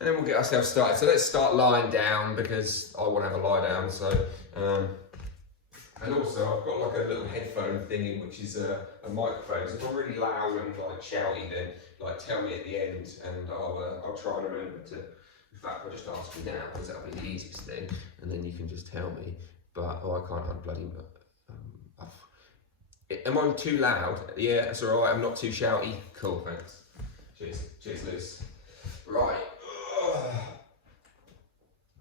and then we'll get ourselves started. So let's start lying down because I want to have a lie down. So, and also I've got like a little headphone thingy, which is a microphone. So if I'm really loud and like shouty, then like tell me at the end, and I'll try and remember to. In fact, I'll just ask you now because that'll be the easiest thing, and then you can just tell me. But I can't have bloody. Am I too loud? Yeah, that's all right. I'm not too shouty. Cool, thanks. Cheers, Liz. Right.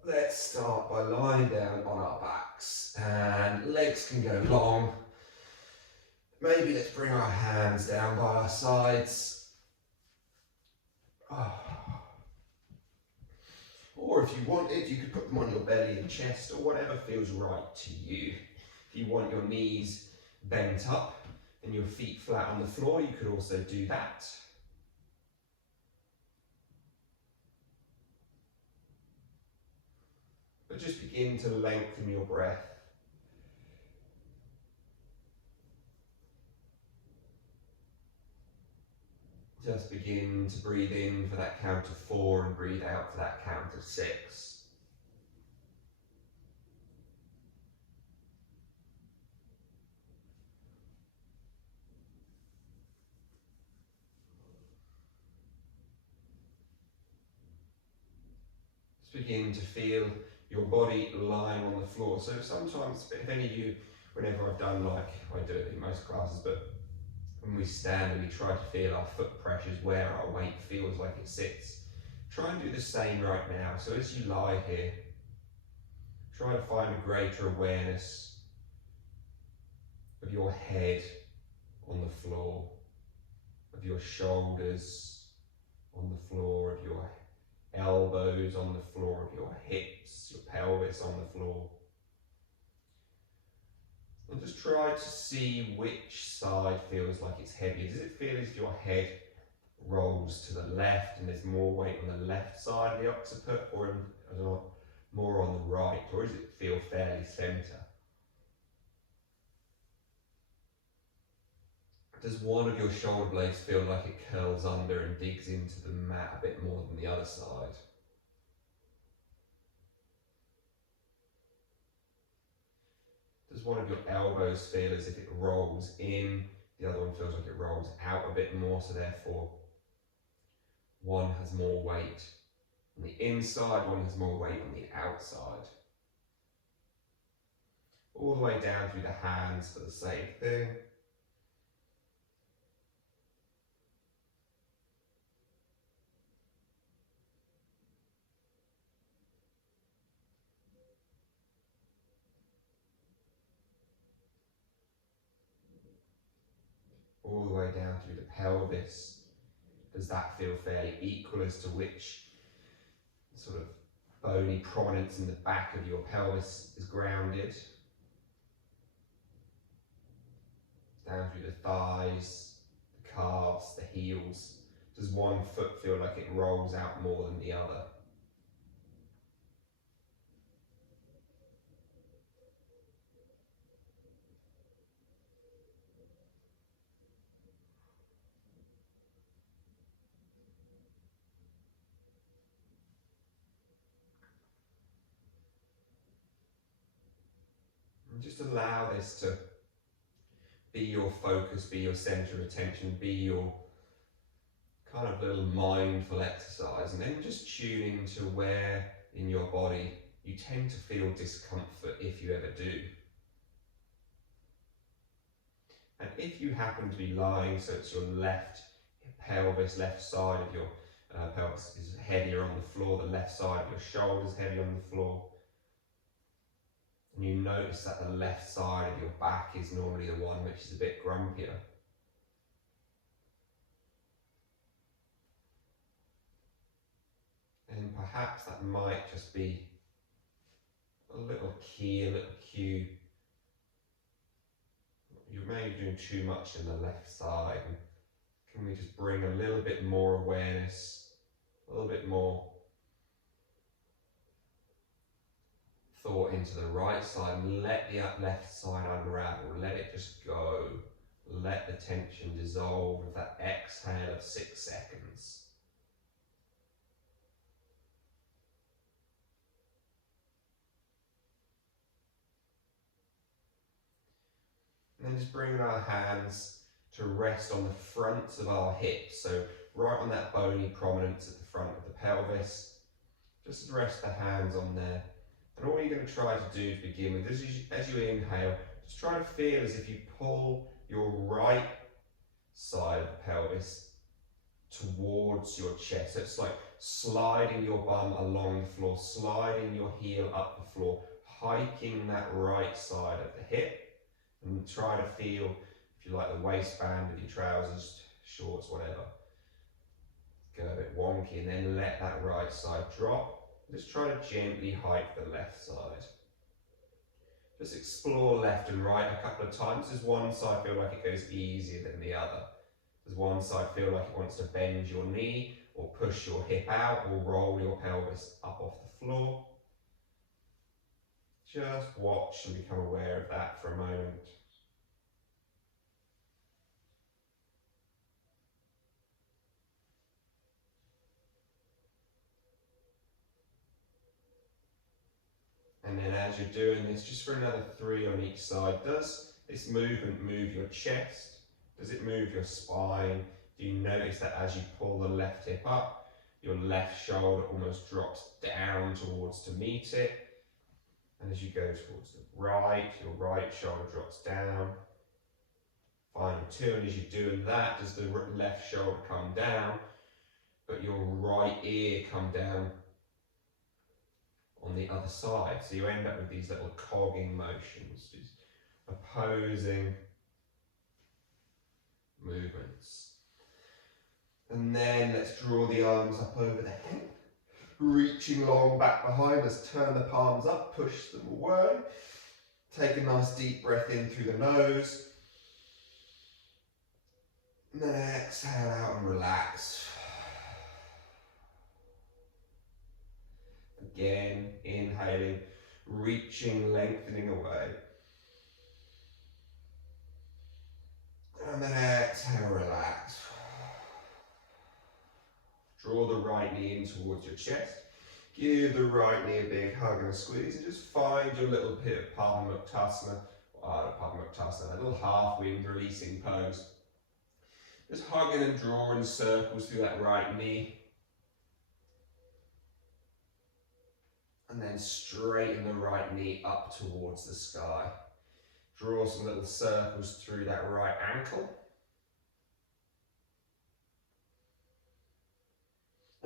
Let's start by lying down on our backs, and legs can go long. Maybe let's bring our hands down by our sides. Or if you wanted, you could put them on your belly and chest, or whatever feels right to you. If you want your knees bent up and your feet flat on the floor, you could also do that. But just begin to lengthen your breath. Just begin to breathe in for that count of 4 and breathe out for that count of 6. Just begin to feel your body lying on the floor. So sometimes, if any of you, whenever I've done, like I do it in most classes, but when we stand and we try to feel our foot pressures, where our weight feels like it sits, try and do the same right now. So as you lie here, try to find a greater awareness of your head on the floor, of your shoulders on the floor, of your elbows on the floor, of your hips, your pelvis on the floor. And just try to see which side feels like it's heavier. Does it feel as if your head rolls to the left and there's more weight on the left side of the occiput, or more on the right, or does it feel fairly centre? Does one of your shoulder blades feel like it curls under and digs into the mat a bit more than the other side? Does one of your elbows feel as if it rolls in, the other one feels like it rolls out a bit more, so therefore one has more weight on the inside, one has more weight on the outside? All the way down through the hands for the same thing. All the way down through the pelvis. Does that feel fairly equal as to which sort of bony prominence in the back of your pelvis is grounded? Down through the thighs, the calves, the heels. Does one foot feel like it rolls out more than the other? And just allow this to be your focus, be your center of attention, be your kind of little mindful exercise, and then just tuning to where in your body you tend to feel discomfort, if you ever do. And if you happen to be lying, so it's your left pelvis, left side of your pelvis is heavier on the floor, the left side of your shoulders heavy on the floor, and you notice that the left side of your back is normally the one which is a bit grumpier, and perhaps that might just be a little key, a little cue. You may be doing too much in the left side. Can we just bring a little bit more awareness, a little bit more thought into the right side, and let the left side unravel, let it just go. Let the tension dissolve with that exhale of 6 seconds. just bringing our hands to rest on the fronts of our hips, so right on that bony prominence at the front of the pelvis. Just rest the hands on there. And all you're going to try to do to begin with is, as you inhale, just try to feel as if you pull your right side of the pelvis towards your chest. So it's like sliding your bum along the floor, sliding your heel up the floor, hiking that right side of the hip, and try to feel, if you like, the waistband of your trousers, shorts, whatever, go a bit wonky, and then let that right side drop. Just try to gently hike the left side. Just explore left and right a couple of times. Does one side feel like it goes easier than the other? Does one side feel like it wants to bend your knee, or push your hip out, or roll your pelvis up off the floor? Just watch and become aware of that for a moment. And then as you're doing this, just for another 3 on each side, does this movement move your chest? Does it move your spine? Do you notice that as you pull the left hip up, your left shoulder almost drops down towards to meet it? And as you go towards the right, your right shoulder drops down. Final 2, and as you're doing that, does the left shoulder come down, but your right ear come down on the other side? So you end up with these little cogging motions, these opposing movements. And then let's draw the arms up over the head, reaching long back behind us. Turn the palms up, push them away. Take a nice deep breath in through the nose. And then exhale out and relax. Again, inhaling, reaching, lengthening away. And then exhale, relax. Draw the right knee in towards your chest. Give the right knee a big hug and a squeeze, and just find your little bit of Padma-Muktasana, a little half-wind releasing pose. Just hugging and drawing circles through that right knee. And then straighten the right knee up towards the sky. Draw some little circles through that right ankle.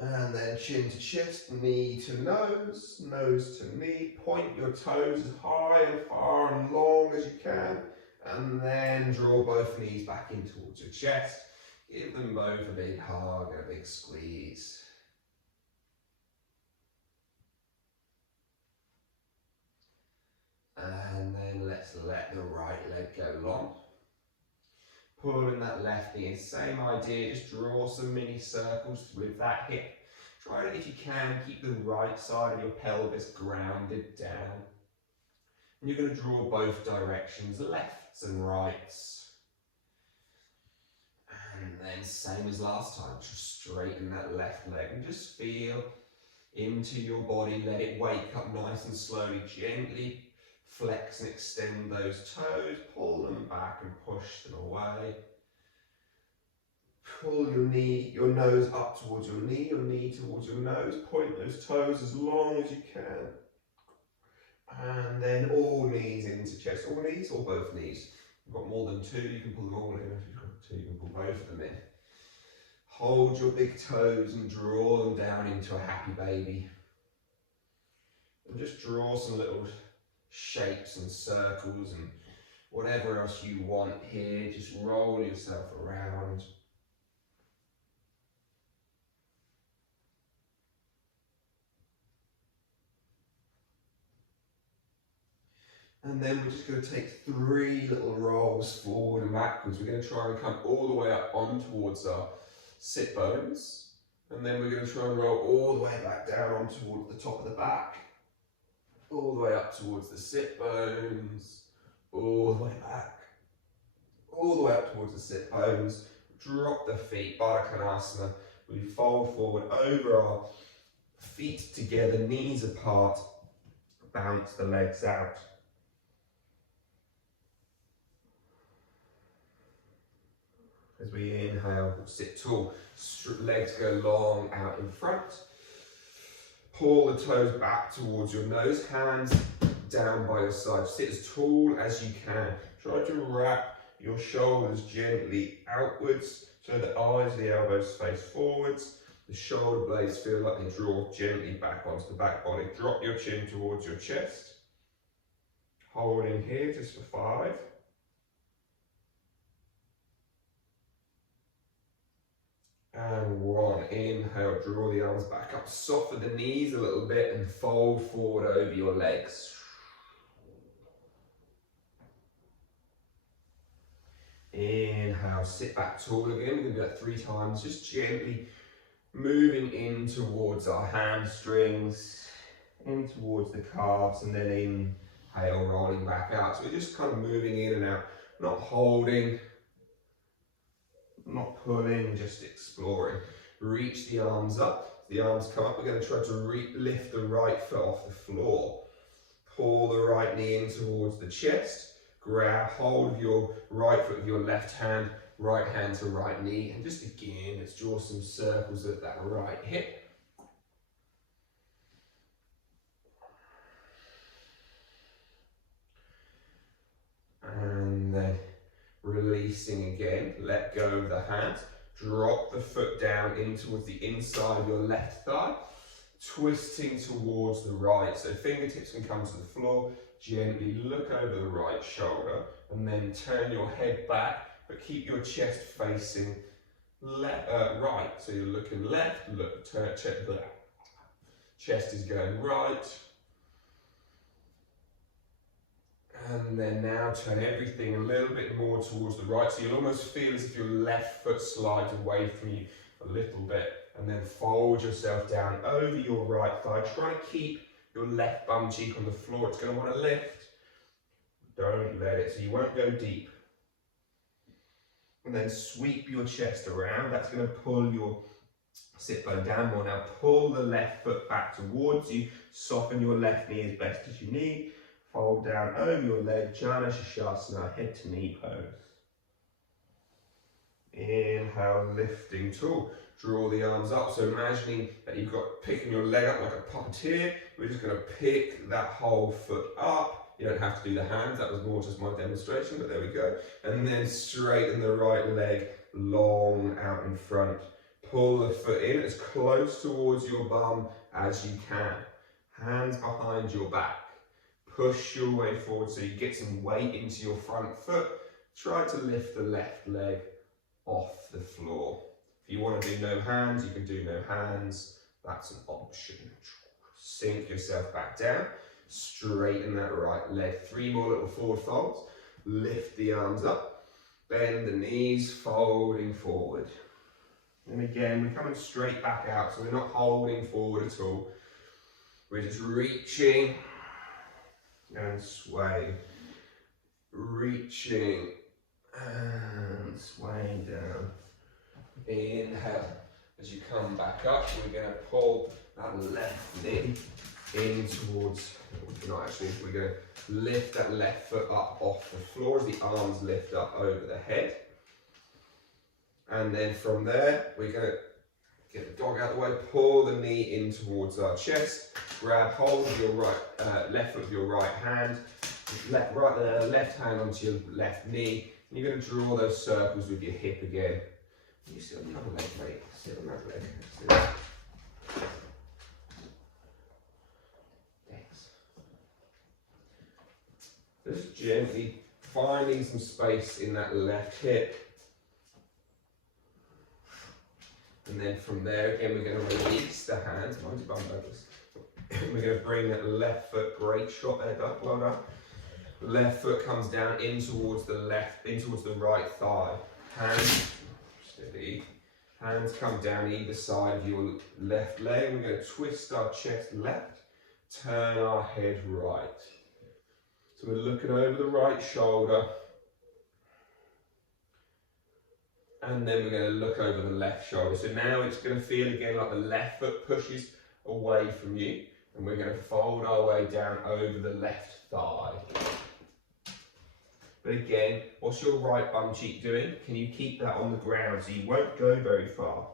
And then chin to chest, knee to nose, nose to knee. Point your toes as high and far and long as you can. And then draw both knees back in towards your chest. Give them both a big hug and a big squeeze. And then let's let the right leg go long. Pulling that left knee in, same idea, just draw some mini circles with that hip. Try to, if you can, keep the right side of your pelvis grounded down. And you're going to draw both directions, lefts and rights. And then same as last time, just straighten that left leg and just feel into your body, let it wake up nice and slowly, gently flex and extend those toes, pull them back and push them away. Pull your nose up towards your knee towards your nose. Point those toes as long as you can. And then all knees into chest. All knees or both knees. If you've got more than 2, you can pull them all in. If you've got 2, you can pull both of them in. Hold your big toes and draw them down into a happy baby. And just draw some little shapes and circles and whatever else you want here. Just roll yourself around. And then we're just going to take 3 little rolls forward and backwards. We're going to try and come all the way up on towards our sit bones. And then we're going to try and roll all the way back down on towards the top of the back. All the way up towards the sit bones. All the way back. All the way up towards the sit bones. Drop the feet, Baddha Konasana. We fold forward over our feet together, knees apart. Bounce the legs out. As we inhale, we'll sit tall. Legs go long out in front. Pull the toes back towards your nose, hands down by your side. Sit as tall as you can. Try to wrap your shoulders gently outwards so the eyes, the elbows face forwards. The shoulder blades feel like they draw gently back onto the back body. Drop your chin towards your chest. Holding here just for 5. And 1. Inhale, draw the arms back up. Soften the knees a little bit and fold forward over your legs. Inhale, sit back tall again. We're going to do that 3 times, just gently moving in towards our hamstrings, in towards the calves, and then inhale, rolling back out. So we're just kind of moving in and out, not holding, not pulling, just exploring. Reach the arms up. The arms come up. We're going to try to lift the right foot off the floor. Pull the right knee in towards the chest. Grab hold of your right foot with your left hand, right hand to right knee. And just again, let's draw some circles at that right hip. And then releasing again, let go of the hands. Drop the foot down in towards the inside of your left thigh. Twisting towards the right. So fingertips can come to the floor. Gently look over the right shoulder and then turn your head back, but keep your chest facing right. So you're looking left, check the chest is going right. And then now turn everything a little bit more towards the right. So you'll almost feel as if your left foot slides away from you a little bit. And then fold yourself down over your right thigh. Try to keep your left bum cheek on the floor. It's going to want to lift. Don't let it. So you won't go deep. And then sweep your chest around. That's going to pull your sit bone down more. Now pull the left foot back towards you. Soften your left knee as best as you need. Fold down over your leg. Jana Shashasana, head to knee pose. Inhale, lifting tall. Draw the arms up. So imagining that you've got picking your leg up like a puppeteer. We're just going to pick that whole foot up. You don't have to do the hands. That was more just my demonstration, but there we go. And then straighten the right leg long out in front. Pull the foot in as close towards your bum as you can. Hands behind your back. Push your way forward so you get some weight into your front foot. Try to lift the left leg off the floor. If you want to do no hands, you can do no hands. That's an option. Sink yourself back down. Straighten that right leg. 3 more little forward folds. Lift the arms up. Bend the knees, folding forward. And again, we're coming straight back out, so we're not holding forward at all. We're just reaching and swaying. Reaching and swaying down. Inhale. As you come back up, we're going to pull that left knee in towards, we're going to lift that left foot up off the floor as the arms lift up over the head. And then from there, we're going to get the dog out of the way, pull the knee in towards our chest, grab hold of your left foot with your right hand, left hand onto your left knee, and you're going to draw those circles with your hip again. You sit on the other leg, mate. Sit on that leg. Thanks. Just gently finding some space in that left hip. And then from there, again, we're going to release the hands. Mind your bum, Douglas. We're going to bring that left foot, great shot there, Doug, well done. Left foot comes down in towards the right thigh. Hands, steady. Hands come down either side of your left leg. We're going to twist our chest left, turn our head right. So we're looking over the right shoulder. And then we're going to look over the left shoulder. So now it's going to feel again like the left foot pushes away from you. And we're going to fold our way down over the left thigh. But again, what's your right bum cheek doing? Can you keep that on the ground so you won't go very far?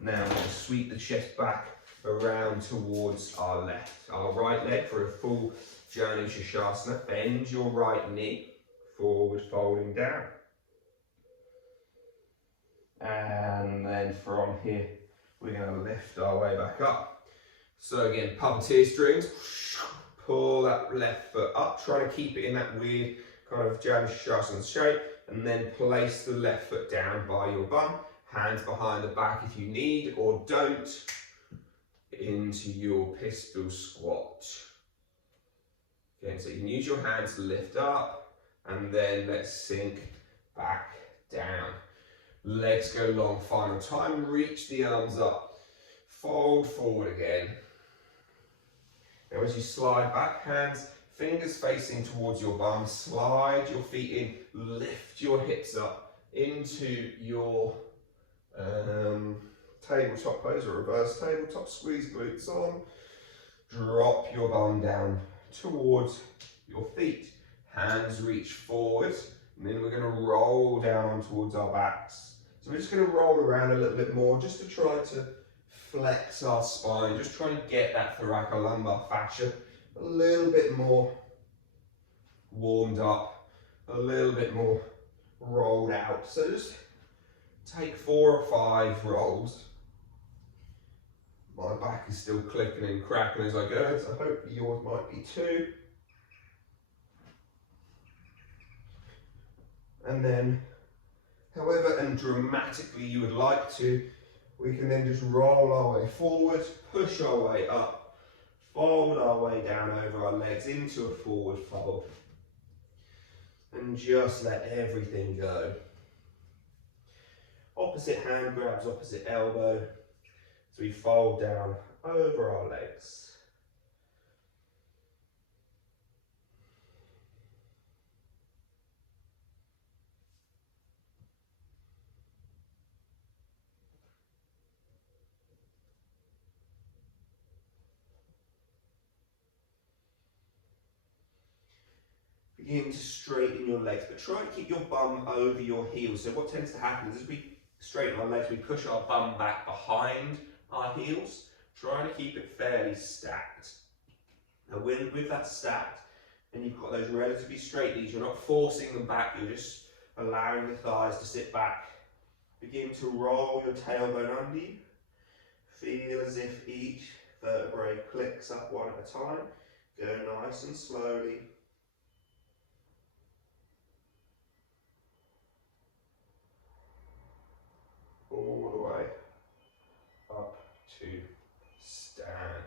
Now we're going to sweep the chest back around towards our left. Our right leg for a full Janu Shashasana. Bend your right knee forward, folding down. And then from here, we're going to lift our way back up. So again, puppeteer strings. Pull that left foot up, try to keep it in that weird kind of Janu Shashasana shape, and then place the left foot down by your bum, hands behind the back if you need or don't, into your pistol squat. Okay, so you can use your hands to lift up, and then let's sink back down. Legs go long, final time, reach the arms up, fold forward again. Now as you slide back, hands, fingers facing towards your bum, slide your feet in, lift your hips up into your tabletop pose or reverse tabletop, squeeze glutes on, drop your bum down towards your feet, hands reach forward, and then we're going to roll down on towards our backs. So we're just going to roll around a little bit more just to try to flex our spine, just try and get that thoracolumbar fascia a little bit more warmed up, a little bit more rolled out. So just take 4 or 5 rolls. My back is still clicking and cracking as I go, so hopefully yours might be too. And then, however and dramatically you would like to, we can then just roll our way forward, push our way up, fold our way down over our legs into a forward fold, and just let everything go. Opposite hand grabs, opposite elbow, so we fold down over our legs. Begin to straighten your legs, but try to keep your bum over your heels. So what tends to happen is as we straighten our legs, we push our bum back behind our heels, trying to keep it fairly stacked. Now with that stacked, and you've got those relatively straight knees, you're not forcing them back, you're just allowing the thighs to sit back. Begin to roll your tailbone under you. Feel as if each vertebrae clicks up one at a time. Go nice and slowly. All the way up to stand.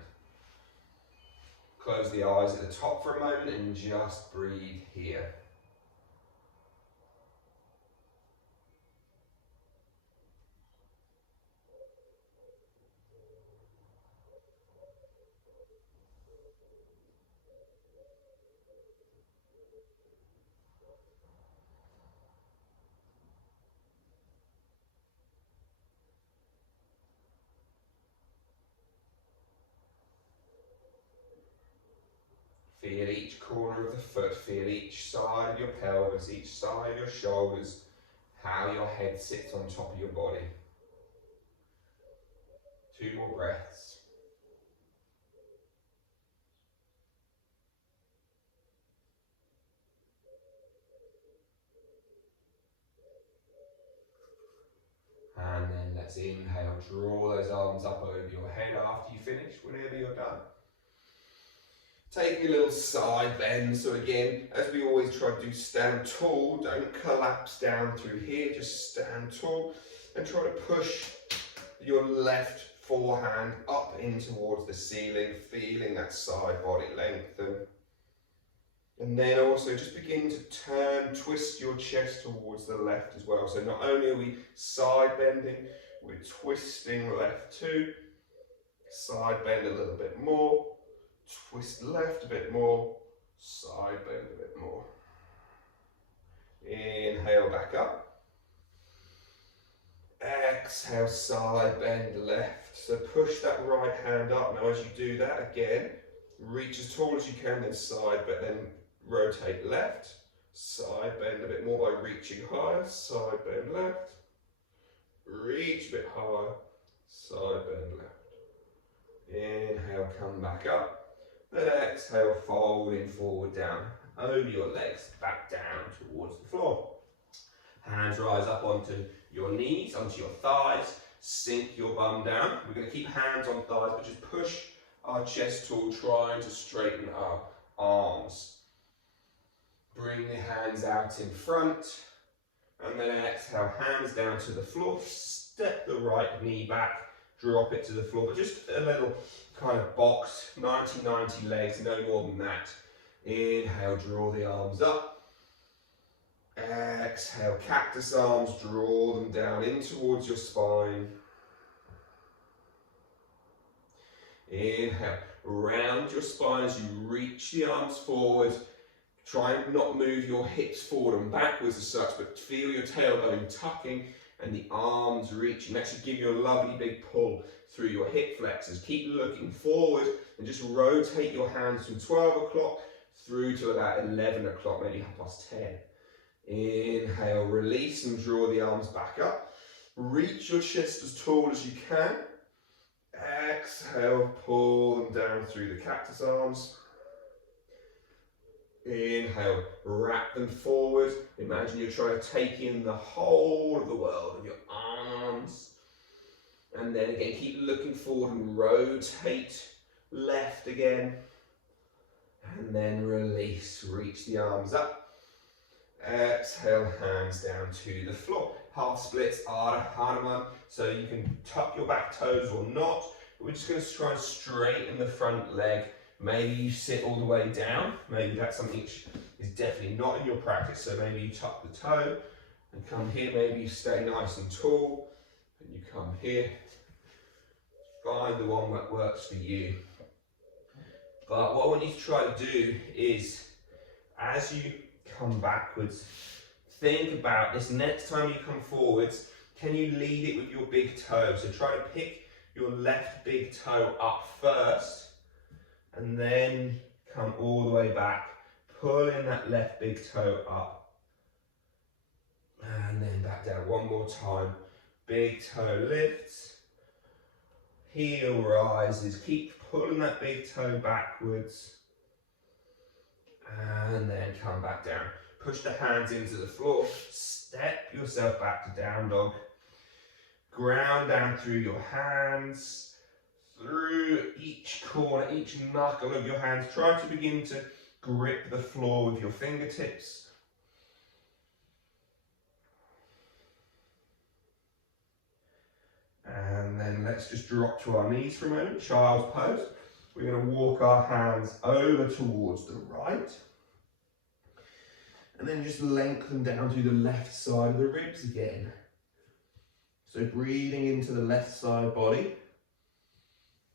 Close the eyes at the top for a moment and just breathe here. Feel each corner of the foot, feel each side of your pelvis, each side of your shoulders, how your head sits on top of your body. 2 more breaths. And then let's inhale, draw those arms up over your head after you finish, whenever you're done. Taking a little side bend, so again, as we always try to do, stand tall, don't collapse down through here, just stand tall and try to push your left forehand up in towards the ceiling, feeling that side body lengthen. And then also just begin to turn, twist your chest towards the left as well. So not only are we side bending, we're twisting left too, side bend a little bit more, twist left a bit more, side bend a bit more. Inhale back up. Exhale, side bend left. So push that right hand up. Now as you do that, again, reach as tall as you can, then side, but then rotate left. Side bend a bit more by reaching higher, side bend left. Reach a bit higher, side bend left. Inhale, come back up. Then exhale, folding forward down over your legs, back down towards the floor. Hands rise up onto your knees, onto your thighs. Sink your bum down. We're going to keep hands on thighs, but just push our chest tool, trying to straighten our arms. Bring the hands out in front. And then exhale, hands down to the floor. Step the right knee back. Drop it to the floor, but just a little kind of box, 90-90 legs, no more than that. Inhale, draw the arms up. Exhale, cactus arms, draw them down in towards your spine. Inhale, round your spine as you reach the arms forward. Try and not move your hips forward and backwards as such, but feel your tailbone tucking and the arms reaching. That should give you a lovely big pull through your hip flexors. Keep looking forward and just rotate your hands from 12 o'clock through to about 11 o'clock, maybe 10:30. Inhale, release and draw the arms back up. Reach your chest as tall as you can. Exhale, pull them down through the cactus arms. Inhale, wrap them forward. Imagine you're trying to take in the whole of the world of your arms. And then again, keep looking forward and rotate left again. And then release, reach the arms up. Exhale, hands down to the floor. Half splits, Ardha Hanuman. So you can tuck your back toes or not. We're just going to try and straighten the front leg. Maybe you sit all the way down. Maybe that's something which is definitely not in your practice. So maybe you tuck the toe and come here. Maybe you stay nice and tall and you come here. Find the one that works for you. But what I want you to try to do is, as you come backwards, think about this next time you come forwards, can you lead it with your big toe? So try to pick your left big toe up first. And then come all the way back, pulling that left big toe up. And then back down one more time. Big toe lifts. Heel rises. Keep pulling that big toe backwards. And then come back down. Push the hands into the floor. Step yourself back to down dog. Ground down through your hands. Through each corner, each knuckle of your hands. Try to begin to grip the floor with your fingertips. And then let's just drop to our knees for a moment, child's pose. We're going to walk our hands over towards the right. And then just lengthen down to the left side of the ribs again. So breathing into the left side body.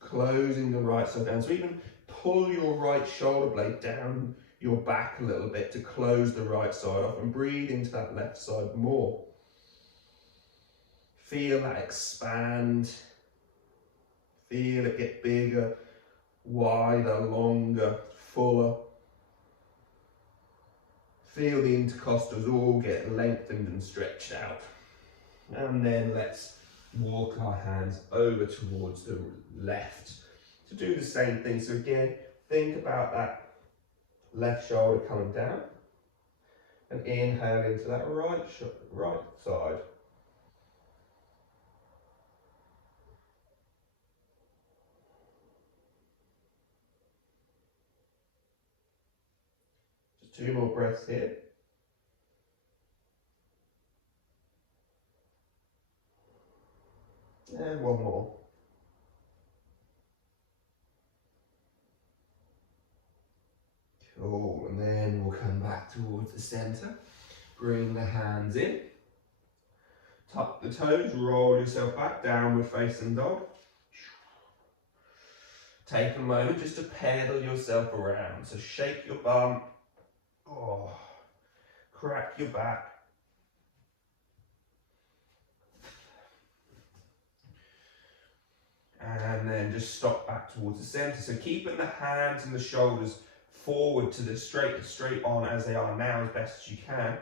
Closing the right side down. So even pull your right shoulder blade down your back a little bit to close the right side off and breathe into that left side more. Feel that expand. Feel it get bigger, wider, longer, fuller. Feel the intercostals all get lengthened and stretched out. And then let's walk our hands over towards the left to do the same thing. So again, think about that left shoulder coming down and inhale into that right side. Just 2 more breaths here. And 1 more. Cool, and then we'll come back towards the center. Bring the hands in. Tuck the toes, roll yourself back, downward facing dog. Take a moment just to pedal yourself around. So shake your bum. Oh, crack your back. And then just stop back towards the center. So keeping the hands and the shoulders forward to the straight on as they are now as best as you can.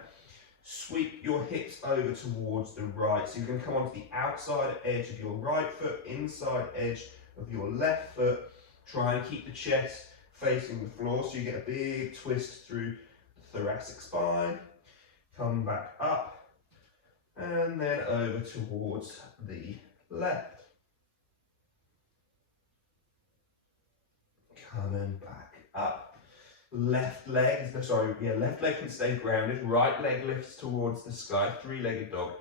Sweep your hips over towards the right. So you're going to come onto the outside edge of your right foot, inside edge of your left foot. Try and keep the chest facing the floor so you get a big twist through the thoracic spine. Come back up and then over towards the left. Coming back up. Left leg can stay grounded. Right leg lifts towards the sky, three-legged dog.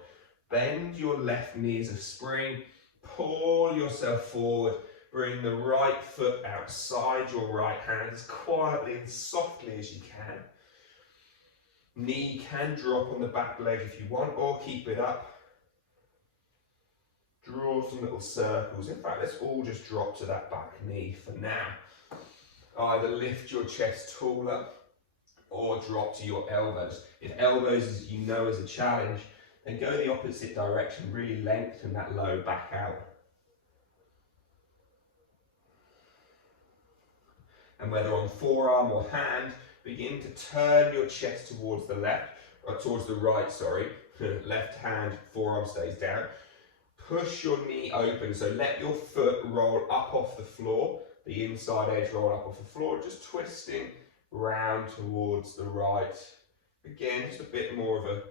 Bend your left knee as a spring. Pull yourself forward. Bring the right foot outside your right hand as quietly and softly as you can. Knee can drop on the back leg if you want, or keep it up. Draw some little circles. In fact, let's all just drop to that back knee for now. Either lift your chest taller or drop to your elbows. If elbows, as you know, is a challenge, then go the opposite direction. Really lengthen that low back out. And whether on forearm or hand, begin to turn your chest towards the left, or towards the right, sorry. Left hand, forearm stays down. Push your knee open, so let your foot roll up off the floor. The inside edge roll up off the floor, just twisting round towards the right. Again, just a bit more of a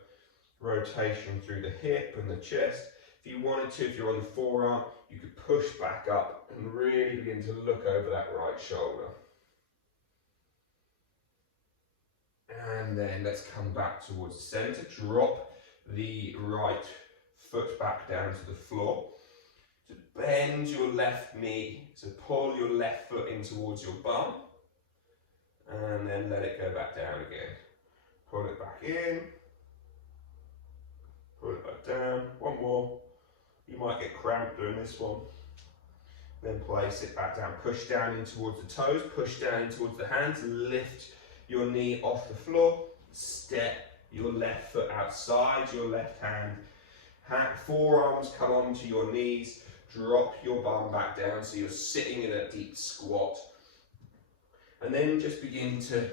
rotation through the hip and the chest. If you wanted to, if you're on the forearm, you could push back up and really begin to look over that right shoulder. And then let's come back towards the centre. Drop the right foot back down to the floor. So bend your left knee, so pull your left foot in towards your bum, and then let it go back down again. Pull it back in, pull it back down. One more. You might get cramped doing this one. Then place it back down. Push down in towards the toes, push down in towards the hands, lift your knee off the floor, step your left foot outside your left hand. Forearms come onto your knees. Drop your bum back down so you're sitting in a deep squat. And then just begin to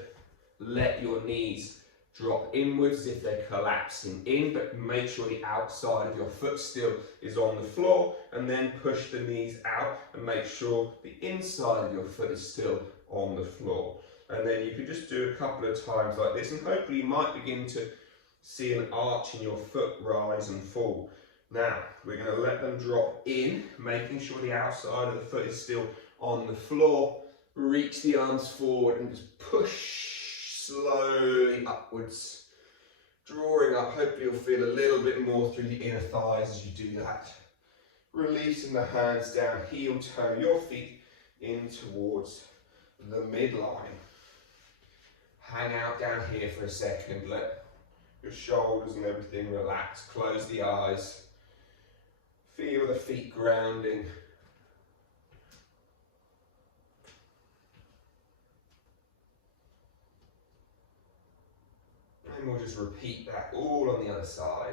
let your knees drop inwards as if they're collapsing in, but make sure the outside of your foot still is on the floor, and then push the knees out and make sure the inside of your foot is still on the floor. And then you can just do a couple of times like this, and hopefully you might begin to see an arch in your foot rise and fall. Now, we're going to let them drop in, making sure the outside of the foot is still on the floor. Reach the arms forward and just push slowly upwards. Drawing up, hopefully you'll feel a little bit more through the inner thighs as you do that. Releasing the hands down, heel toe your feet in towards the midline. Hang out down here for a second, let your shoulders and everything relax, close the eyes. Feel the feet grounding. And we'll just repeat that all on the other side.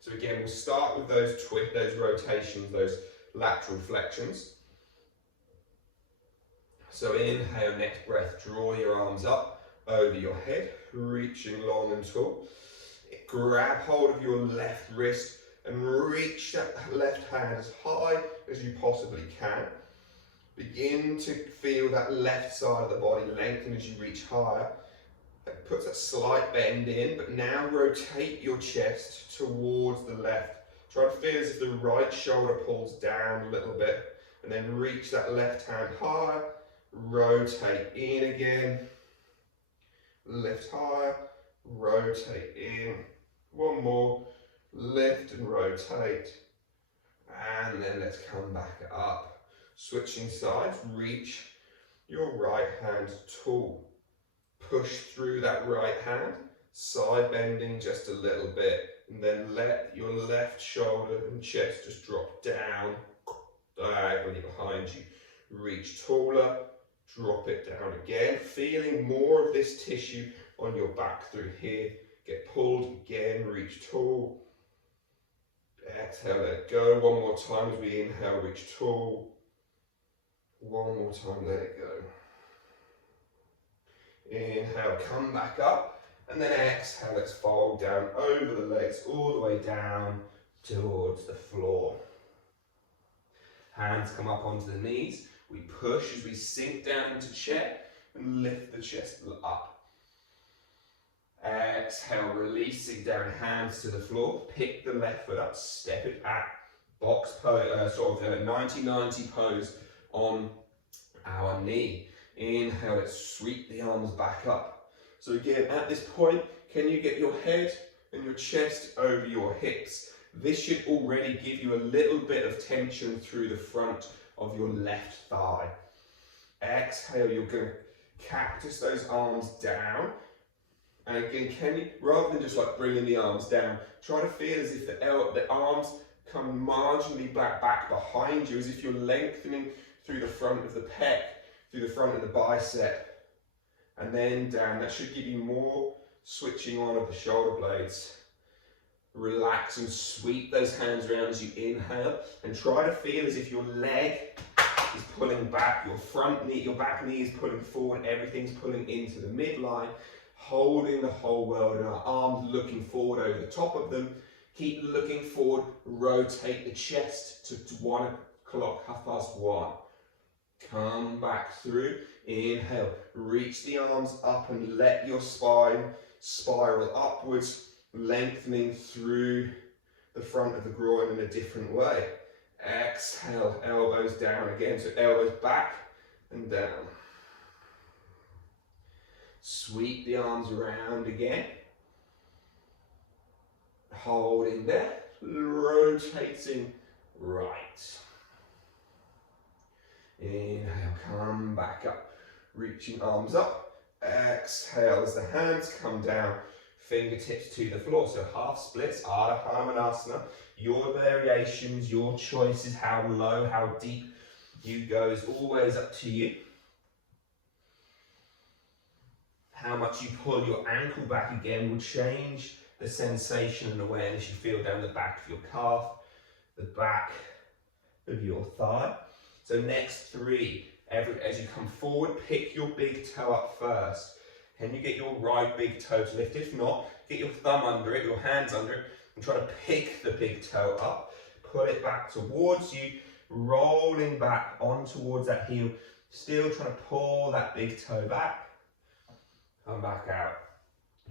So again, we'll start with those rotations, those lateral flexions. So inhale, next breath, draw your arms up over your head, reaching long and tall. Grab hold of your left wrist and reach that left hand as high as you possibly can. Begin to feel that left side of the body lengthen as you reach higher. That puts a slight bend in, but now rotate your chest towards the left. Try to feel as if the right shoulder pulls down a little bit, and then reach that left hand higher. Rotate in again. Lift higher, rotate in. One more. Lift and rotate, and then let's come back up. Switching sides, reach your right hand tall. Push through that right hand, side bending just a little bit, and then let your left shoulder and chest just drop down, diagonally behind you. Reach taller, drop it down again, feeling more of this tissue on your back through here. Get pulled again, reach tall. Exhale, let it go. One more time as we inhale, reach tall. One more time, let it go. Inhale, come back up. And then exhale, let's fold down over the legs, all the way down towards the floor. Hands come up onto the knees. We push as we sink down into chair and lift the chest up. Exhale, releasing down, hands to the floor. Pick the left foot up, step it back. Box pose, sort of 90-90 pose on our knee. Inhale, let's sweep the arms back up. So again, at this point, can you get your head and your chest over your hips? This should already give you a little bit of tension through the front of your left thigh. Exhale, you're going to cactus those arms down. And again, can you, rather than just like bringing the arms down, try to feel as if the arms come marginally back behind you, as if you're lengthening through the front of the pec, through the front of the bicep, and then down. That should give you more switching on of the shoulder blades. Relax and sweep those hands around as you inhale, and try to feel as if your leg is pulling back, your front knee, your back knee is pulling forward, everything's pulling into the midline, holding the whole world, and our arms looking forward over the top of them. Keep looking forward, rotate the chest to 1 o'clock, 1:30. Come back through, inhale, reach the arms up and let your spine spiral upwards, lengthening through the front of the groin in a different way. Exhale, elbows down again, so elbows back and down. Sweep the arms around again. Holding there, rotating right. Inhale, come back up, reaching arms up. Exhale as the hands come down, fingertips to the floor. So half splits, Ardha Hamanasana. Your variations, your choices, how low, how deep you go is always up to you. How much you pull your ankle back again will change the sensation and awareness you feel down the back of your calf, the back of your thigh. So next 3, as you come forward, pick your big toe up first. Can you get your right big toe to lift? If not, get your thumb under it, your hands under it, and try to pick the big toe up. Pull it back towards you, rolling back on towards that heel. Still trying to pull that big toe back. Come back out.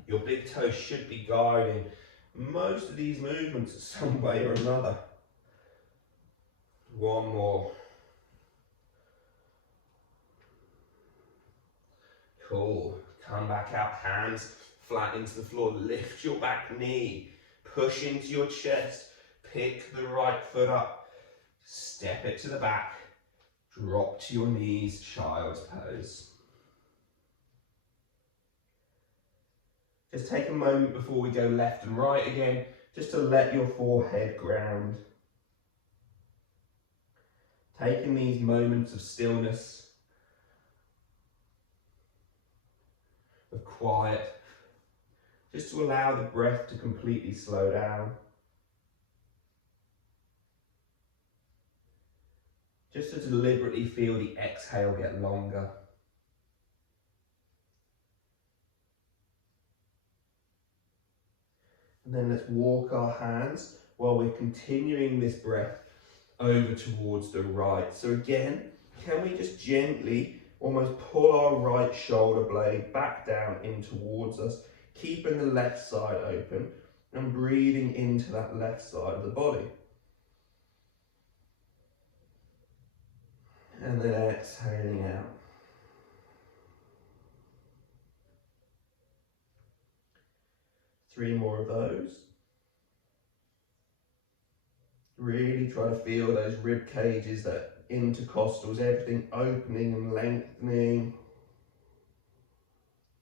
Your big toe should be guiding most of these movements in some way or another. 1 more. Cool. Come back out, hands flat into the floor. Lift your back knee. Push into your chest. Pick the right foot up. Step it to the back. Drop to your knees, child's pose. Just take a moment before we go left and right again, just to let your forehead ground. Taking these moments of stillness, of quiet, just to allow the breath to completely slow down. Just to deliberately feel the exhale get longer. And then let's walk our hands while we're continuing this breath over towards the right. So again, can we just gently almost pull our right shoulder blade back down in towards us, keeping the left side open and breathing into that left side of the body. And then exhaling out. Three more of those. Really try to feel those rib cages, that intercostals, everything opening and lengthening.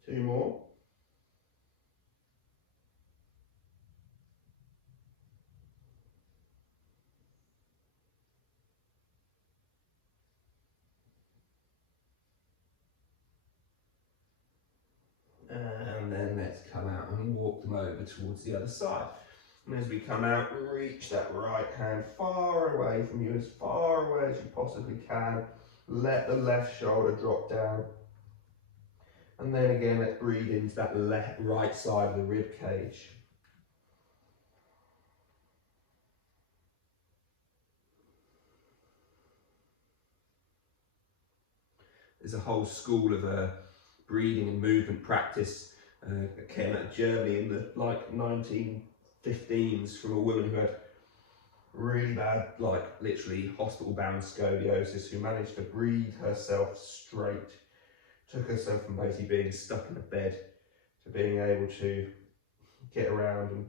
2 more. And then let's come out and walk them over towards the other side. And as we come out, reach that right hand far away from you, as far away as you possibly can. Let the left shoulder drop down. And then again, let's breathe into that right side of the rib cage. There's a whole school of breathing and movement practice that came out of Germany in the 1915s from a woman who had really bad, literally hospital-bound scoliosis, who managed to breathe herself straight. Took herself from basically being stuck in a bed to being able to get around and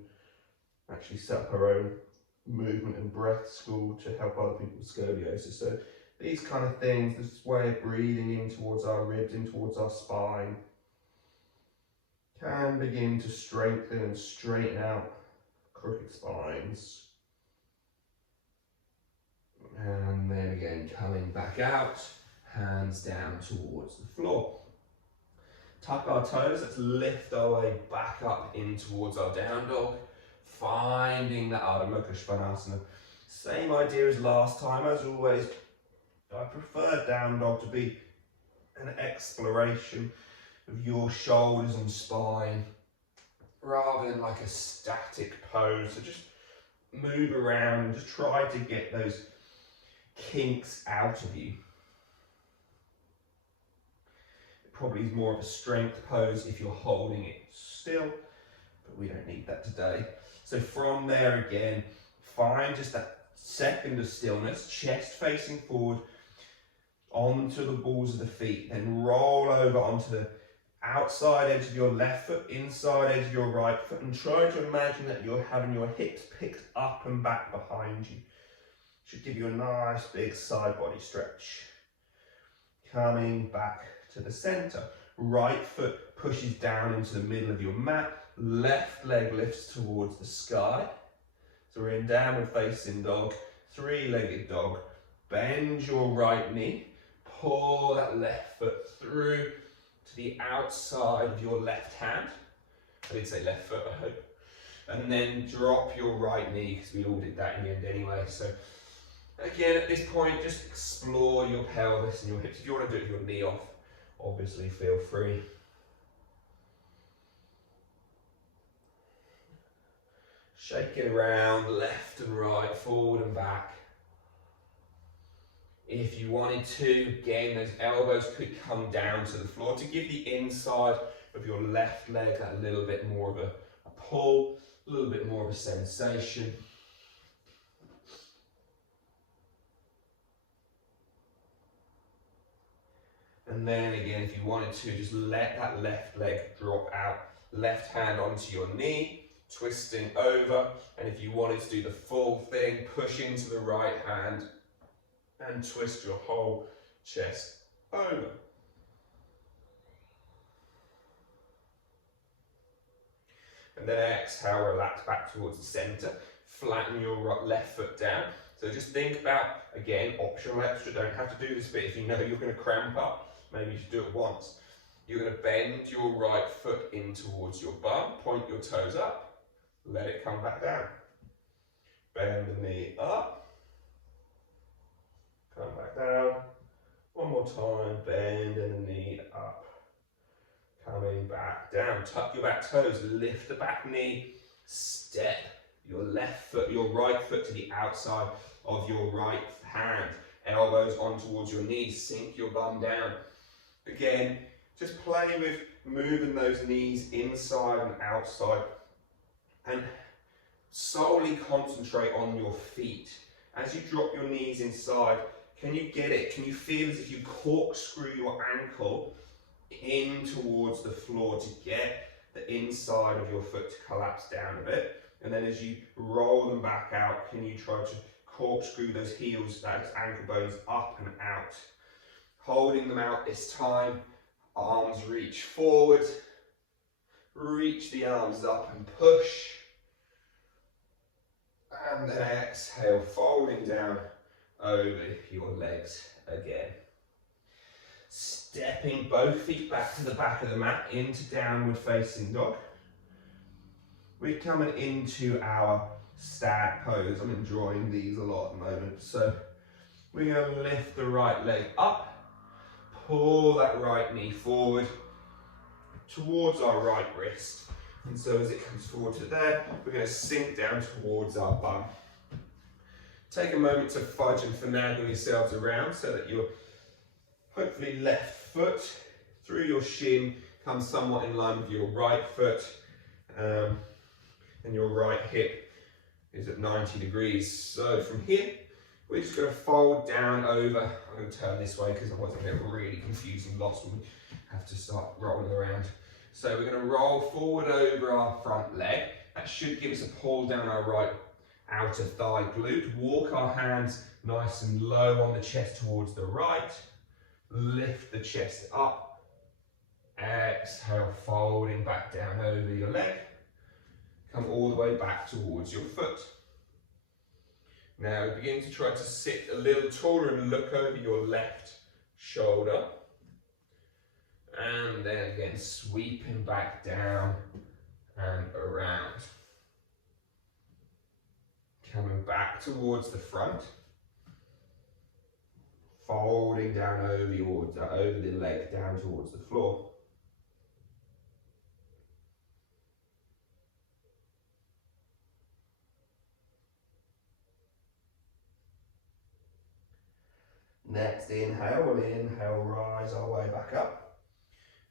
actually set up her own movement and breath school to help other people with scoliosis. So these kind of things, this way of breathing in towards our ribs, in towards our spine, can begin to strengthen and straighten out crooked spines. And then again, coming back out, hands down towards the floor. Tuck our toes, let's lift our way back up in towards our down dog, finding that Ardha Mukha Svanasana. Same idea as last time, as always. I prefer down dog to be an exploration of your shoulders and spine, rather than like a static pose. So just move around and just try to get those kinks out of you. It probably is more of a strength pose if you're holding it still, but we don't need that today. So from there again, find just that second of stillness, chest facing forward, onto the balls of the feet, then roll over onto the outside edge of your left foot, inside edge of your right foot, and try to imagine that you're having your hips picked up and back behind you. Should give you a nice big side body stretch. Coming back to the center. Right foot pushes down into the middle of your mat. Left leg lifts towards the sky. So we're in downward facing dog, three-legged dog. Bend your right knee. Pull that left foot through to the outside of your left hand. I did say left foot, I hope. And then drop your right knee, because we all did that in the end anyway. So again, at this point, just explore your pelvis and your hips. If you want to do it with your knee off, obviously feel free. Shake it around, left and right, forward and back. If you wanted to, again, those elbows could come down to the floor to give the inside of your left leg a little bit more of a pull, a little bit more of a sensation. And then again, if you wanted to, just let that left leg drop out. Left hand onto your knee, twisting over. And if you wanted to do the full thing, push into the right hand and twist your whole chest over. And then exhale, relax back towards the center. Flatten your left foot down. So just think about, again, optional extra. Don't have to do this bit if you know you're going to cramp up. Maybe you should do it once. You're going to bend your right foot in towards your bum. Point your toes up. Let it come back down. Bend the knee up. Come back down. One more time. Bend the knee up. Coming back down. Tuck your back toes. Lift the back knee. Step your left foot, your right foot to the outside of your right hand. Elbows on towards your knees. Sink your bum down. Again, just play with moving those knees inside and outside, and solely concentrate on your feet. As you drop your knees inside, can you get it? Can you feel as if you corkscrew your ankle in towards the floor to get the inside of your foot to collapse down a bit? And then as you roll them back out, can you try to corkscrew those heels, those ankle bones up and out? Holding them out this time, arms reach forward, reach the arms up and push. And then exhale, folding down over your legs again. Stepping both feet back to the back of the mat into downward facing dog. We're coming into our stag pose. I'm enjoying these a lot at the moment. So we're going to lift the right leg up, pull that right knee forward, towards our right wrist. And so as it comes forward to there, we're going to sink down towards our bum. Take a moment to fudge and finagle yourselves around so that your hopefully left foot through your shin comes somewhat in line with your right foot, and your right hip is at 90 degrees. So from here, we're just going to fold down over. I'm going to turn this way because otherwise I get really confused and lost when we have to start rolling around. So we're going to roll forward over our front leg. That should give us a pull down our right outer thigh glute. Walk our hands nice and low on the chest towards the right. Lift the chest up. Exhale, folding back down over your leg. Come all the way back towards your foot. Now begin to try to sit a little taller and look over your left shoulder. And then again, sweeping back down and around. Coming back towards the front. Folding down over the leg, down towards the floor. Next inhale, we'll inhale, rise our way back up.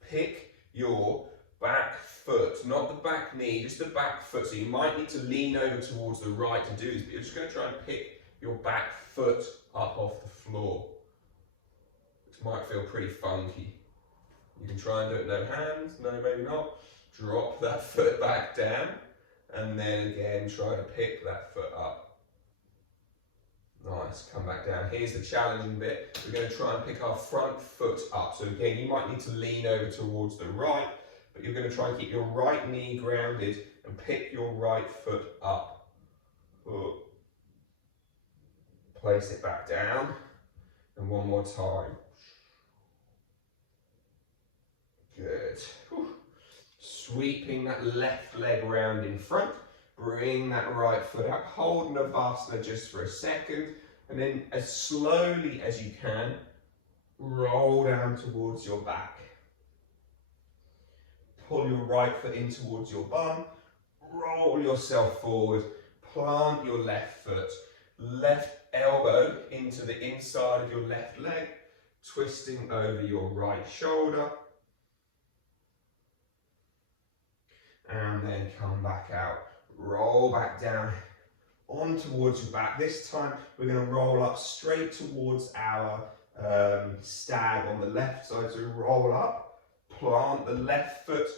Pick your back foot, not the back knee, just the back foot. So you might need to lean over towards the right to do this, but you're just going to try and pick your back foot up off the floor. Which might feel pretty funky. You can try and do it no hands, no maybe not. Drop that foot back down, and then again try to pick that foot up. Nice, come back down. Here's the challenging bit. We're going to try and pick our front foot up. So again, you might need to lean over towards the right, but you're going to try and keep your right knee grounded and pick your right foot up. Place it back down. And one more time. Good. Whew. Sweeping that left leg round in front. Bring that right foot up, hold Navasana just for a second, and then as slowly as you can, roll down towards your back. Pull your right foot in towards your bum, roll yourself forward, plant your left foot, left elbow into the inside of your left leg, twisting over your right shoulder, and then come back out. Roll back down on towards your back. This time we're going to roll up straight towards our stag on the left side. So roll up, plant the left foot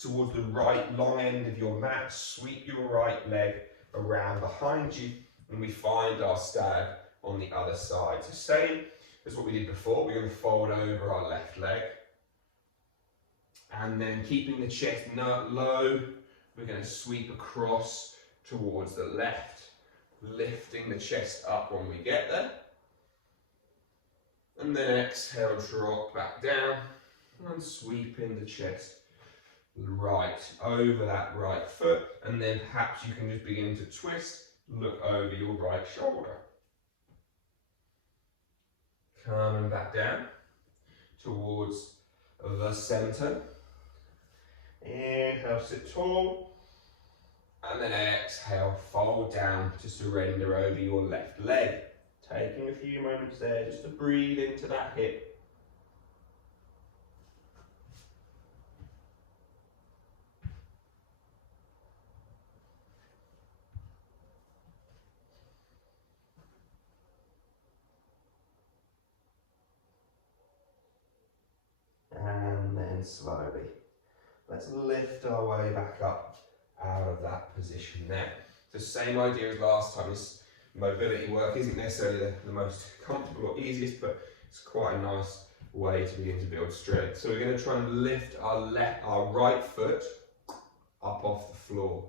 towards the right long end of your mat, sweep your right leg around behind you, and we find our stag on the other side. So same as what we did before, we're going to fold over our left leg, and then keeping the chest low, we're going to sweep across towards the left, lifting the chest up when we get there. And then exhale, drop back down and sweeping the chest right over that right foot. And then perhaps you can just begin to twist, look over your right shoulder. Coming back down towards the center. Inhale, sit tall. And then exhale, fold down to surrender over your left leg. Taking a few moments there just to breathe into that hip. And then slowly, let's lift our way back up out of that position there. The same idea as last time. This mobility work isn't necessarily the most comfortable or easiest, but it's quite a nice way to begin to build strength. So we're going to try and lift our right foot up off the floor.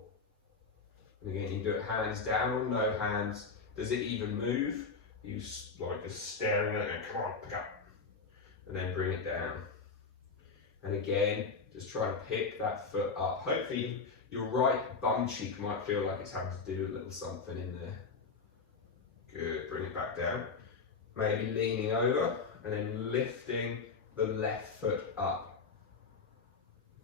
And again, you can do it hands down or no hands. Does it even move? You like just staring at it and come on, pick up. And then bring it down. And again, just try and pick that foot up. Hopefully your right bum cheek might feel like it's having to do a little something in there. Good, bring it back down. Maybe leaning over and then lifting the left foot up.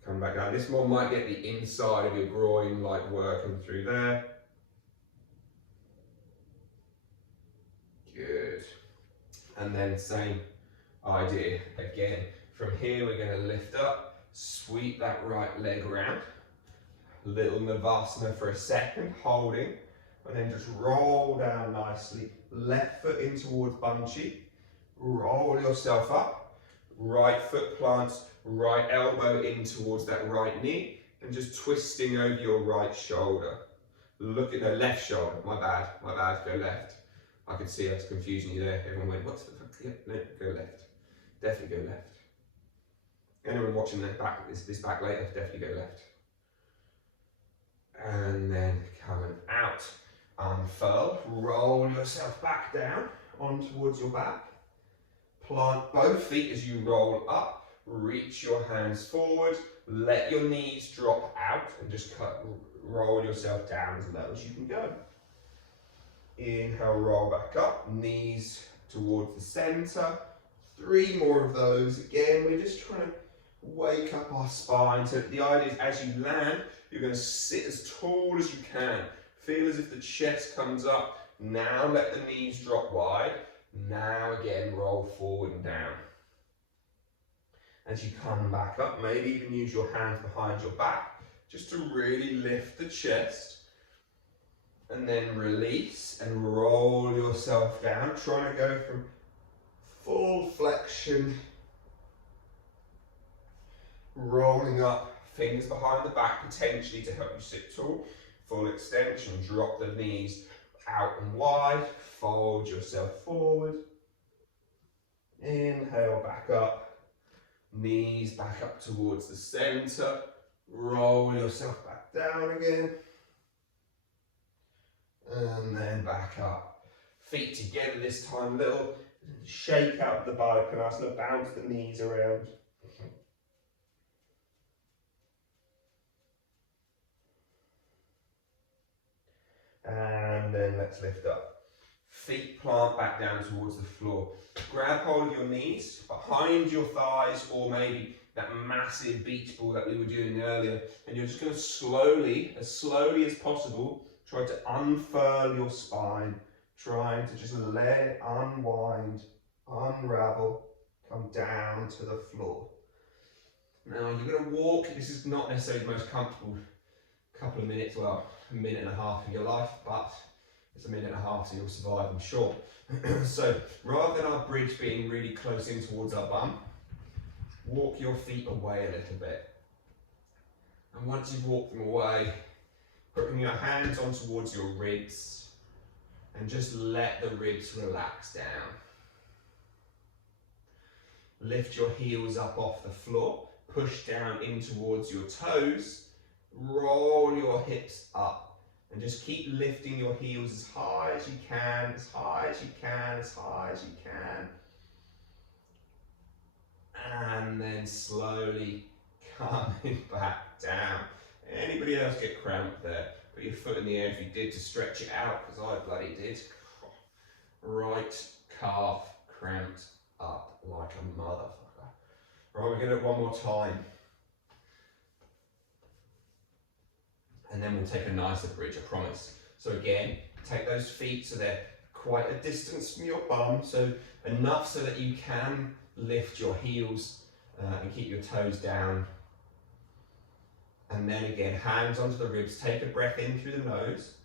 Come back down. This one might get the inside of your groin, like working through there. Good. And then same idea again. From here we're going to lift up, sweep that right leg around. Little Navasana for a second, holding, and then just roll down nicely. Left foot in towards Bunchy. Roll yourself up. Right foot plants, right elbow in towards that right knee, and just twisting over your right shoulder. Look at the left shoulder. My bad, go left. I could see I was confusing you there. Everyone went, what's the fuck? Yeah, no, go left. Definitely go left. Anyone watching this back later, definitely go left. And then coming out, unfurl, roll yourself back down on towards your back. Plant both feet as you roll up, reach your hands forward, let your knees drop out and just roll yourself down as low as you can go. Inhale, roll back up, knees towards the center. 3 more of those. Again, we're just trying to wake up our spine. So the idea is as you land, you're going to sit as tall as you can. Feel as if the chest comes up. Now let the knees drop wide. Now again, roll forward and down. As you come back up, maybe even use your hands behind your back just to really lift the chest. And then release and roll yourself down. Trying to go from full flexion, rolling up, fingers behind the back potentially to help you sit tall. Full extension, drop the knees out and wide, fold yourself forward. Inhale, back up, knees back up towards the center. Roll yourself back down again. And then back up. Feet together this time, little shake out the Baddha Konasana, bounce the knees around. And then let's lift up. Feet plant back down towards the floor. Grab hold of your knees, behind your thighs, or maybe that massive beach ball that we were doing earlier. And you're just going to slowly as possible, try to unfurl your spine, trying to just let it unwind, unravel, come down to the floor. Now you're going to walk. This is not necessarily the most comfortable couple of minutes, well, a minute and a half of your life, but it's a minute and a half, so you'll survive, I'm sure. So rather than our bridge being really close in towards our bum, walk your feet away a little bit. And once you've walked them away, putting your hands on towards your ribs and just let the ribs relax down. Lift your heels up off the floor, push down in towards your toes, roll your hips up and just keep lifting your heels as high as you can, as high as you can, as high as you can. And then slowly coming back down. Anybody else get cramped there? Put your foot in the air if you did to stretch it out, because I bloody did. Right calf cramped up like a motherfucker. Right, we're going to do it one more time. And then we'll take a nicer bridge, I promise. So again, take those feet so they're quite a distance from your bum, so enough so that you can lift your heels and keep your toes down. And then again, hands onto the ribs, take a breath in through the nose.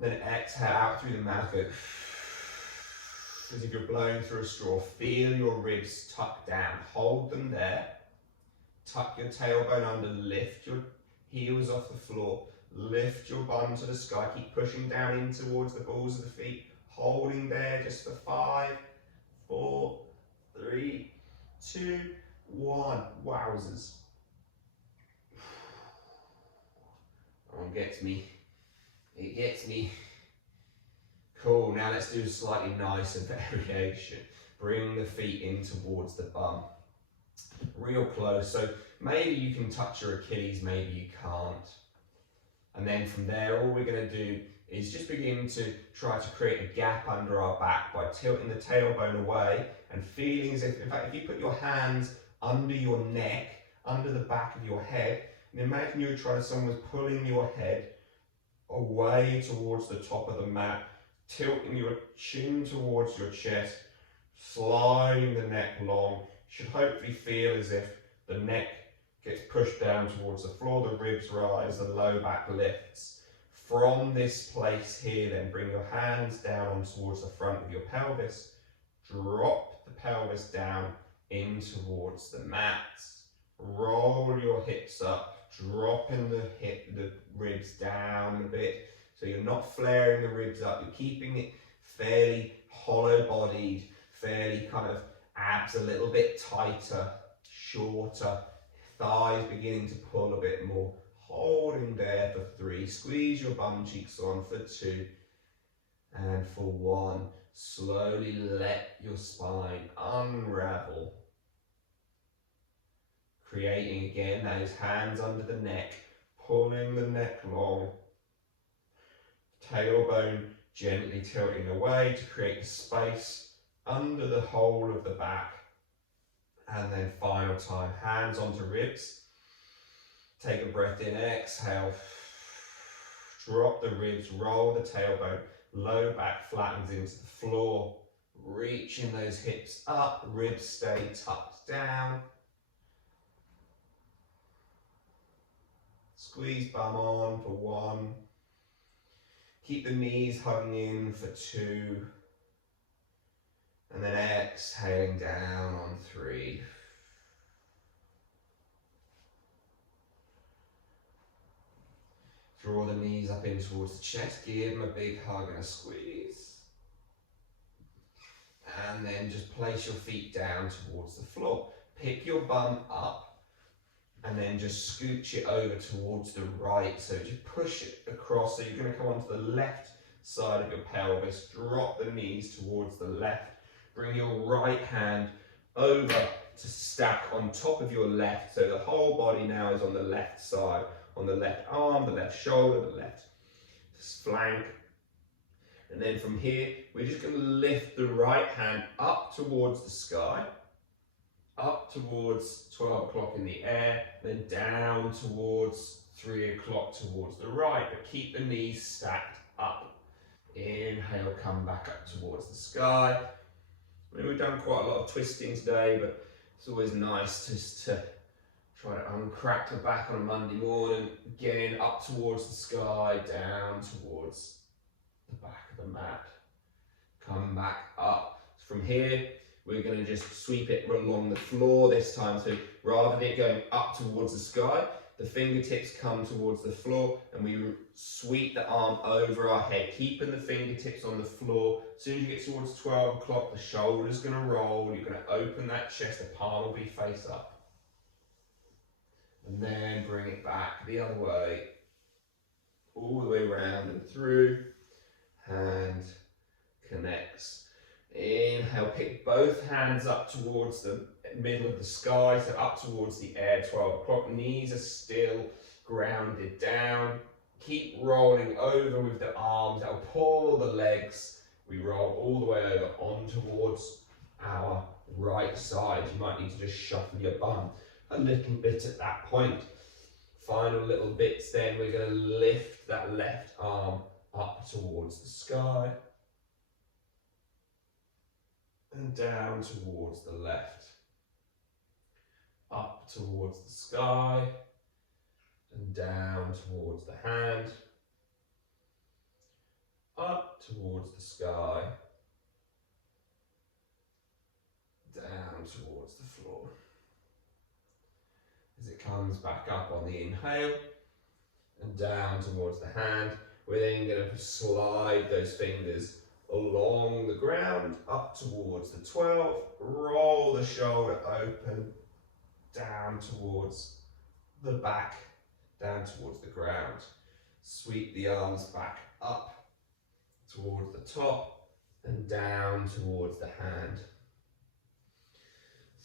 Then exhale out through the mouth, go as if you're blowing through a straw. Feel your ribs tuck down, hold them there. Tuck your tailbone under, lift your heels off the floor, lift your bum to the sky, keep pushing down in towards the balls of the feet, holding there just for 5, 4, 3, 2, 1. Wowzers. Oh, it gets me. Cool, now let's do a slightly nicer variation. Bring the feet in towards the bum. Real close, so maybe you can touch your Achilles, maybe you can't. And then from there, all we're going to do is just begin to try to create a gap under our back by tilting the tailbone away and feeling as if, in fact, if you put your hands under your neck, under the back of your head. And imagine you're trying to, someone's pulling your head away towards the top of the mat, tilting your chin towards your chest, sliding the neck long. You should hopefully feel as if the neck gets pushed down towards the floor, the ribs rise, the low back lifts. From this place here, then bring your hands down towards the front of your pelvis. Drop the pelvis down in towards the mat. Roll your hips up, dropping the ribs down a bit. So you're not flaring the ribs up, you're keeping it fairly hollow bodied, fairly kind of abs a little bit tighter, shorter, thighs beginning to pull a bit more. Holding there for 3, squeeze your bum cheeks on for 2, and for 1, slowly let your spine unravel. Creating again those hands under the neck, pulling the neck long, tailbone gently tilting away to create a space under the whole of the back. And then final time, hands onto ribs. Take a breath in, exhale. Drop the ribs, roll the tailbone, low back flattens into the floor. Reaching those hips up, ribs stay tucked down. Squeeze bum on for 1. Keep the knees hugging in for 2. And then exhaling down on 3. Draw the knees up in towards the chest, give them a big hug and a squeeze. And then just place your feet down towards the floor. Pick your bum up and then just scooch it over towards the right. So just push it across. So you're going to come onto the left side of your pelvis. Drop the knees towards the left. Bring your right hand over to stack on top of your left. So the whole body now is on the left side. On the left arm, the left shoulder, the left flank. And then from here, we're just going to lift the right hand up towards the sky, up towards 12 o'clock in the air, then down towards 3 o'clock towards the right, but keep the knees stacked up. Inhale, come back up towards the sky. I mean, we've done quite a lot of twisting today, but it's always nice just to try to uncrack the back on a Monday morning, again up towards the sky, down towards the back of the mat. Come back up. From here, we're going to just sweep it along the floor this time. So rather than it going up towards the sky, the fingertips come towards the floor and we sweep the arm over our head, keeping the fingertips on the floor. As soon as you get towards 12 o'clock, the shoulder's going to roll. You're going to open that chest, the palm will be face up. And then bring it back the other way, all the way around and through. Hand connects. Inhale, pick both hands up towards the middle of the sky, so up towards the air, 12 o'clock. Knees are still grounded down. Keep rolling over with the arms. That'll pull the legs. We roll all the way over on towards our right side. You might need to just shuffle your bum a little bit at that point. Final little bits then, we're going to lift that left arm up towards the sky and down towards the left. Up towards the sky and down towards the hand. Up towards the sky, down towards the floor. As it comes back up on the inhale and down towards the hand, we're then going to slide those fingers along the ground up towards the 12, roll the shoulder open, down towards the back, down towards the ground. Sweep the arms back up towards the top and down towards the hand.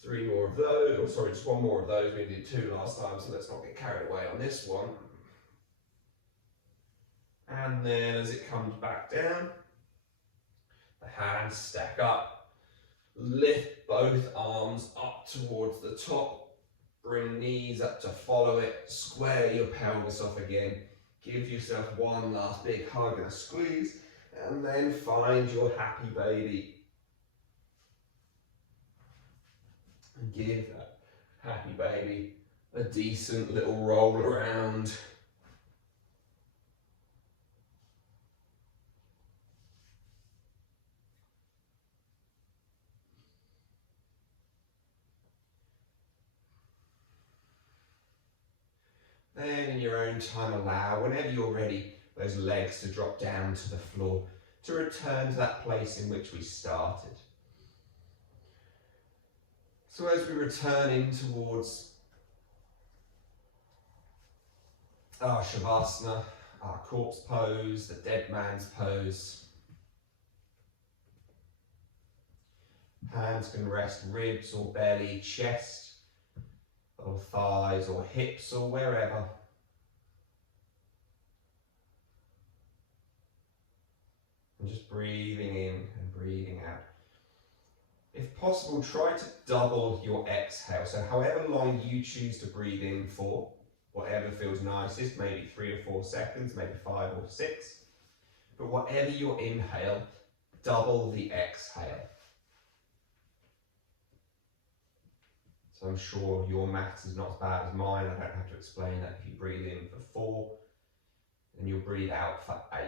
3 more of those, or sorry, just 1 more of those. We did 2 last time, so let's not get carried away on this one. And then as it comes back down, the hands stack up, Lift both arms up towards the top. Bring knees up to follow it. Square your pelvis off again. Give yourself one last big hug and a squeeze. And then find your happy baby. And give that happy baby a decent little roll around. Then in your own time allow, whenever you're ready, those legs to drop down to the floor, to return to that place in which we started. So as we return in towards our Shavasana, our corpse pose, the dead man's pose, hands can rest ribs or belly, chest, or thighs or hips or wherever. And just breathing in and breathing out. If possible, try to double your exhale. So however long you choose to breathe in for, whatever feels nicest, maybe 3 or 4 seconds, maybe 5 or 6. But whatever your inhale, double the exhale. So I'm sure your maths is not as bad as mine. I don't have to explain that. If you breathe in for 4, then you'll breathe out for 8.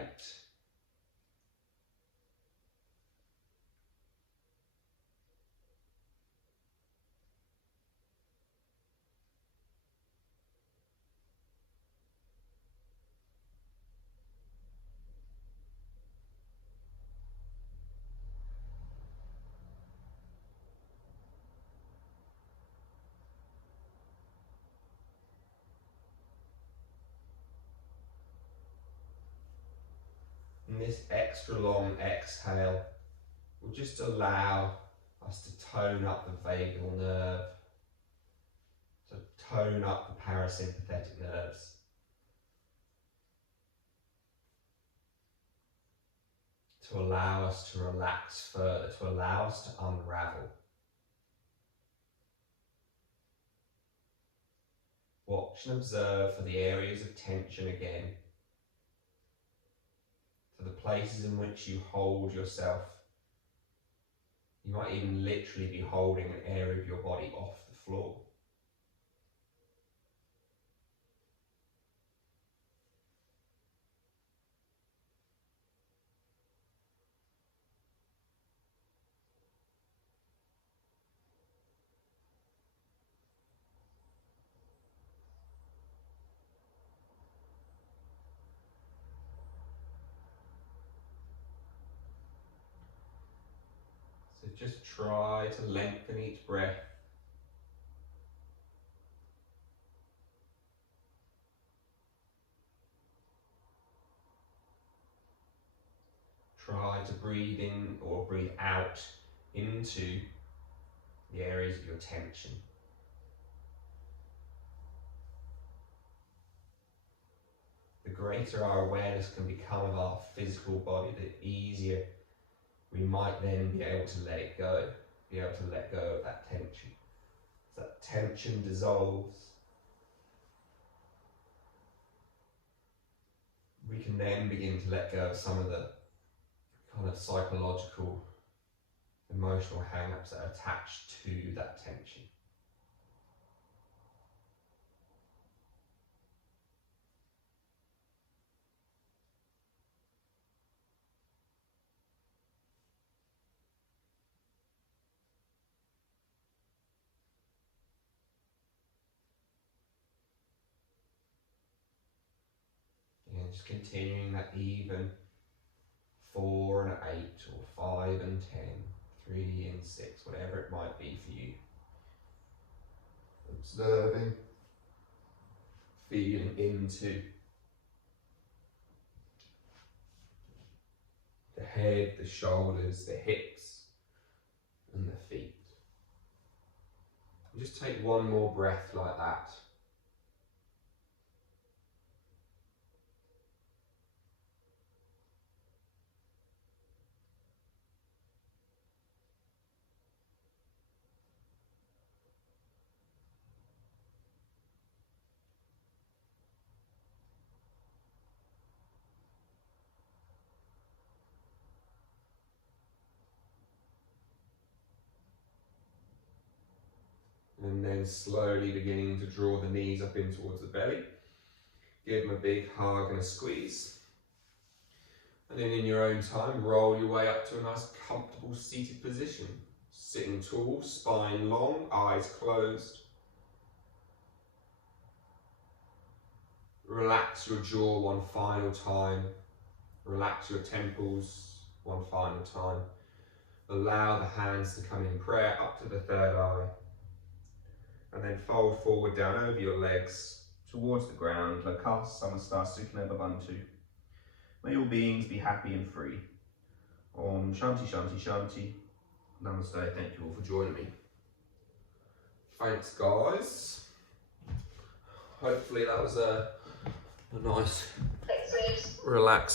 And this extra long exhale will just allow us to tone up the vagal nerve, to tone up the parasympathetic nerves. To allow us to relax further, to allow us to unravel. Watch and observe for the areas of tension again, for the places in which you hold yourself. You might even literally be holding an area of your body off the floor. So just try to lengthen each breath. Try to breathe in or breathe out into the areas of your tension. The greater our awareness can become of our physical body, the easier we might then be able to let it go, be able to let go of that tension. As that tension dissolves, we can then begin to let go of some of the kind of psychological, emotional hang-ups that are attached to that tension. And just continuing that even 4 and 8 or 5 and 10, 3 and 6, whatever it might be for you. Observing, feeling into the head, the shoulders, the hips, and the feet. Just take one more breath like that. And then slowly beginning to draw the knees up in towards the belly. Give them a big hug and a squeeze. And then in your own time, roll your way up to a nice comfortable seated position. Sitting tall, spine long, eyes closed. Relax your jaw one final time. Relax your temples one final time. Allow the hands to come in prayer up to the third eye. And then fold forward down over your legs towards the ground. Lakasa Samasta Sukha Bhavantu. May all beings be happy and free. Om Shanti Shanti Shanti. Namaste. Thank you all for joining me. Thanks, guys. Hopefully that was a nice, relaxed